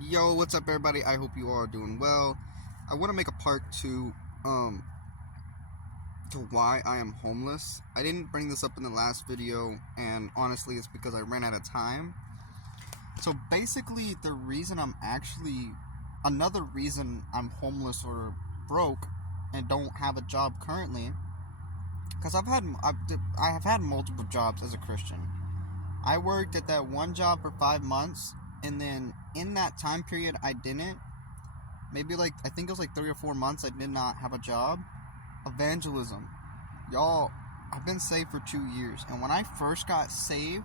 Yo, what's up, everybody? I hope you all are doing well. I want to make a part two to why I am homeless. I didn't bring this up in the last video, and honestly, it's because I ran out of time. So basically, the reason another reason I'm homeless or broke and don't have a job currently, because I have had multiple jobs as a Christian. I worked at that one job for 5 months, and then in that time period, I think it was like 3 or 4 months I did not have a job. Evangelism. Y'all, I've been saved for 2 years, and when I first got saved,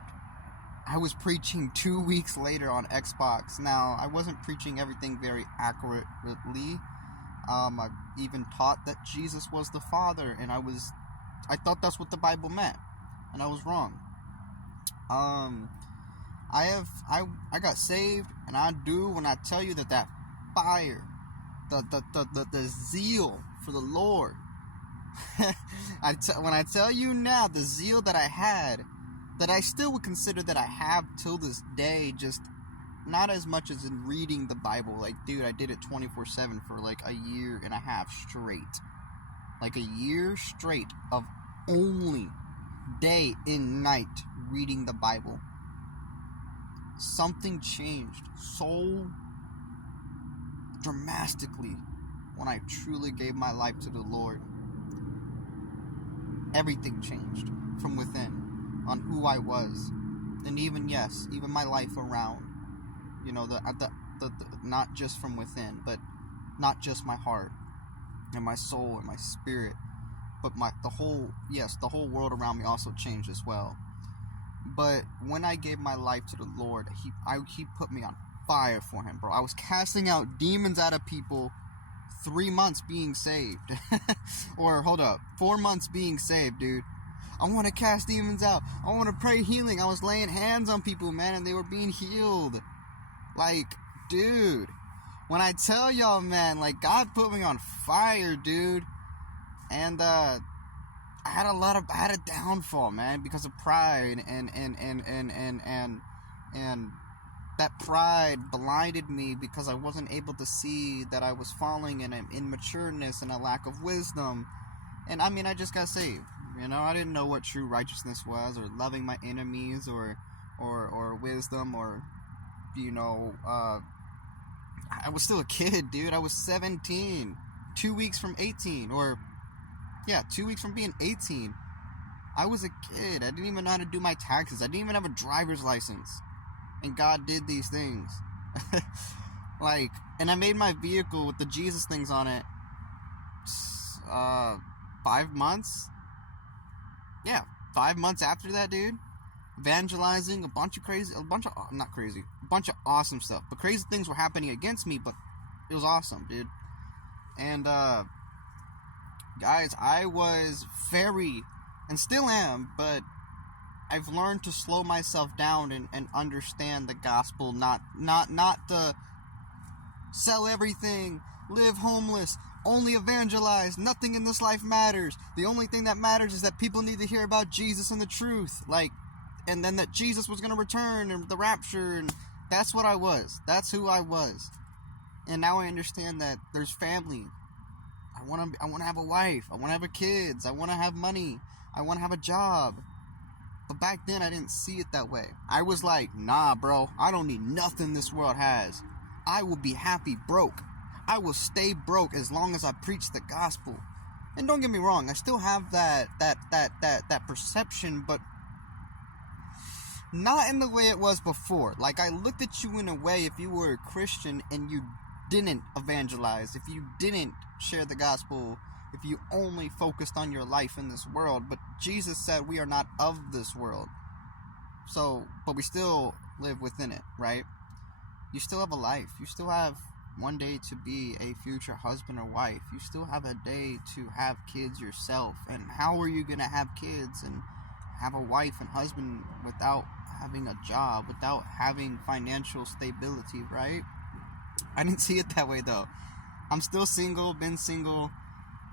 I was preaching 2 weeks later on Xbox. Now, I wasn't preaching everything very accurately. I even taught that Jesus was the Father, and I thought that's what the Bible meant, and I was wrong. I got saved, and I do when I tell you that fire, the zeal for the Lord. When I tell you now, the zeal that I had, that I still would consider that I have till this day, just not as much as in reading the Bible. Like, dude, I did it 24/7 for like a year and a half straight. Like a year straight of only day and night reading the Bible. Something changed so dramatically when I truly gave my life to the Lord. Everything changed from within on who I was, and even my life around. You know, the not just from within, but not just my heart and my soul and my spirit, but the whole world around me also changed as well. But when I gave my life to the Lord, he put me on fire for him, bro. I was casting out demons out of people 3 months being saved. Or, hold up, 4 months being saved, dude. I want to cast demons out. I want to pray healing. I was laying hands on people, man, and they were being healed. Like, dude, when I tell y'all, man, like, God put me on fire, dude. And, I had a downfall, man, because of pride, and that pride blinded me because I wasn't able to see that I was falling in immatureness and a lack of wisdom. And I mean, I just got saved, you know. I didn't know what true righteousness was, or loving my enemies, or wisdom, or, you know, I was still a kid, dude. I was 17, 2 weeks from 18, 2 weeks from being 18. I was a kid. I didn't even know how to do my taxes. I didn't even have a driver's license. And God did these things. Like, and I made my vehicle with the Jesus things on it 5 months. Yeah, 5 months after that, dude. Evangelizing, a bunch of awesome stuff. But crazy things were happening against me, but it was awesome, dude. And, guys, I was and still am, but I've learned to slow myself down and understand the gospel, not the sell everything, live homeless, only evangelize, nothing in this life matters. The only thing that matters is that people need to hear about Jesus and the truth, like, and then that Jesus was going to return and the rapture, and that's what I was. That's who I was. And now I understand that there's family. I want to have a wife. I want to have kids. I want to have money. I want to have a job. But back then, I didn't see it that way. I was like, nah, bro, I don't need nothing this world has. I will be happy broke. I will stay broke as long as I preach the gospel. And don't get me wrong, I still have that perception, but not in the way it was before. Like, I looked at you in a way, if you were a Christian and you didn't evangelize, if you didn't share the gospel, if you only focused on your life in this world. But Jesus said we are not of this world. So, but we still live within it, right? You still have a life. You still have one day to be a future husband or wife. You still have a day to have kids yourself. And how are you going to have kids and have a wife and husband without having a job, without having financial stability, right? I didn't see it that way, though. I'm still single, been single,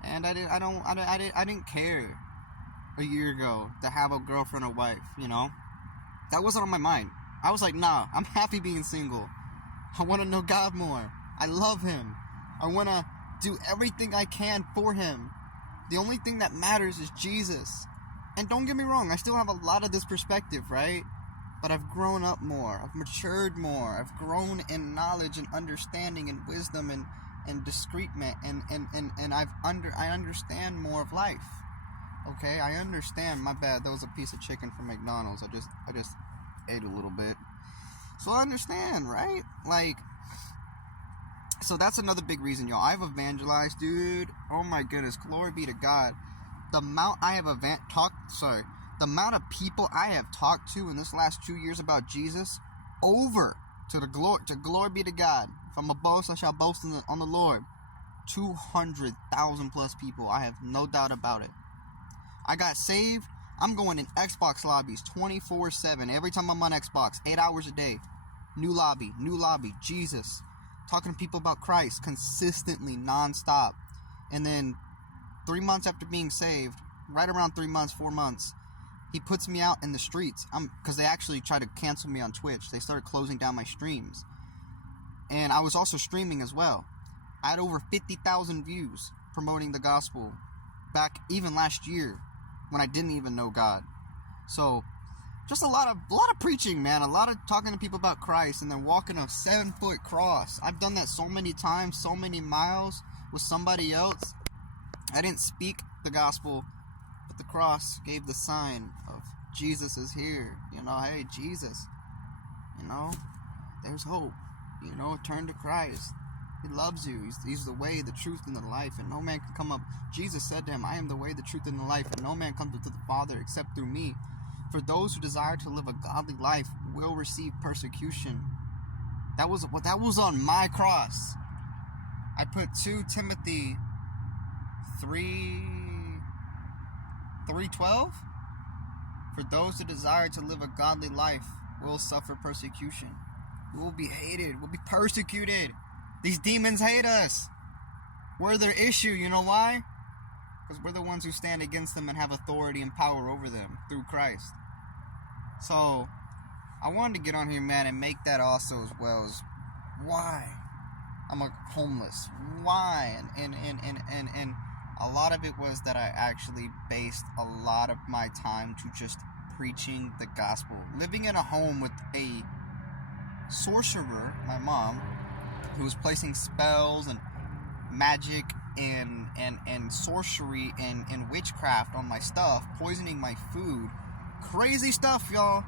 and I didn't care a year ago to have a girlfriend or wife, you know? That wasn't on my mind. I was like, nah, I'm happy being single. I want to know God more. I love Him. I want to do everything I can for Him. The only thing that matters is Jesus. And don't get me wrong, I still have a lot of this perspective, right? But I've grown up more. I've matured more. I've grown in knowledge and understanding and wisdom and discernment, and I understand more of life. Okay, I understand. My bad. That was a piece of chicken from McDonald's. I just ate a little bit. So I understand, right? Like, so that's another big reason, y'all. I've evangelized, dude. Oh my goodness, glory be to God. The amount I have the amount of people I have talked to in this last 2 years about Jesus, glory be to God. If I'm a boast, I shall boast on the Lord. 200,000 plus people. I have no doubt about it. I got saved. I'm going in Xbox lobbies 24/7. Every time I'm on Xbox, 8 hours a day. New lobby, Jesus. Talking to people about Christ consistently, nonstop. And then 3 months after being saved, right around 3 months, 4 months, He puts me out in the streets. Because they actually tried to cancel me on Twitch. They started closing down my streams. And I was also streaming as well. I had over 50,000 views promoting the gospel back even last year when I didn't even know God. So just a lot of preaching, man. A lot of talking to people about Christ and then walking a 7-foot cross. I've done that so many times, so many miles with somebody else. I didn't speak the gospel, but the cross gave the sign of Jesus is here. You know, hey, Jesus, you know, there's hope. You know, turn to Christ. He loves you. He's the way, the truth, and the life. And no man can come up. Jesus said to him, I am the way, the truth, and the life. And no man comes to the Father except through me. For those who desire to live a godly life will receive persecution. That was on my cross. I put 2 Timothy 3:12. For those who desire to live a godly life will suffer persecution. We will be hated. We'll be persecuted. These demons hate us. We're their issue. You know why? Because we're the ones who stand against them and have authority and power over them through Christ. So, I wanted to get on here, man, and make that also as well as why I'm a homeless. Why? And a lot of it was that I actually based a lot of my time to just preaching the gospel. Living in a home with a sorcerer, my mom, who was placing spells and magic and sorcery and witchcraft on my stuff, poisoning my food. Crazy stuff, y'all.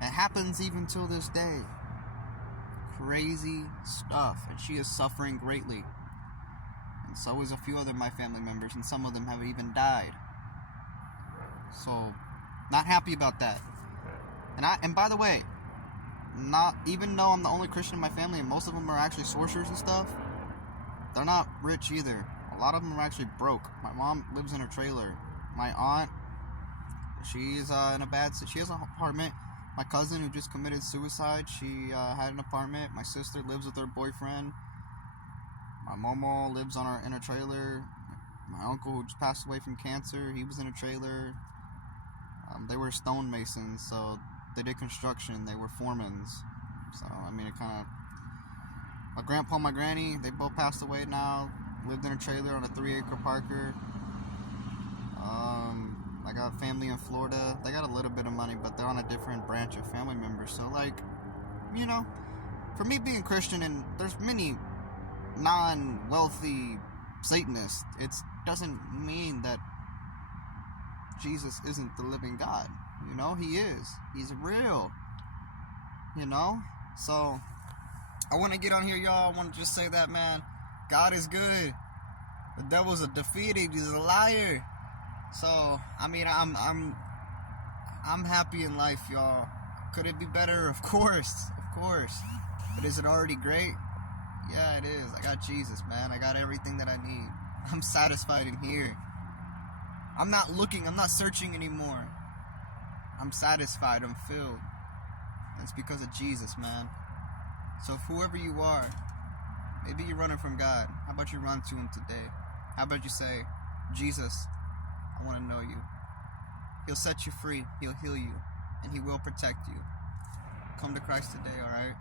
It happens even till this day. Crazy stuff. And she is suffering greatly. And so is a few other of my family members, and some of them have even died. So, not happy about that. And by the way, not even though I'm the only Christian in my family and most of them are actually sorcerers and stuff, they're not rich either. A lot of them are actually broke. My mom lives in a trailer. My aunt, she's in a bad situation. She has an apartment. My cousin who just committed suicide, she had an apartment. My sister lives with her boyfriend. My momo lives in a trailer. My uncle who just passed away from cancer, he was in a trailer. They were stonemasons, so they did construction. They were foremans. So, I mean, it kind of... My grandpa and my granny, they both passed away now. Lived in a trailer on a 3-acre Parker. I got family in Florida. They got a little bit of money, but they're on a different branch of family members. So, like, you know, for me being Christian, and there's many non-wealthy Satanists, it doesn't mean that Jesus isn't the living God. You know, He is. He's real. You know? So, I want to get on here, y'all. I want to just say that, man. God is good. The devil's a defeated. He's a liar. So, I mean, I'm happy in life, y'all. Could it be better? Of course. Of course. But is it already great? Yeah, it is. I got Jesus, man. I got everything that I need. I'm satisfied in here. I'm not looking. I'm not searching anymore. I'm satisfied. I'm filled. It's because of Jesus, man. So if whoever you are, maybe you're running from God. How about you run to Him today? How about you say, Jesus, I want to know you. He'll set you free. He'll heal you. And He will protect you. Come to Christ today, alright?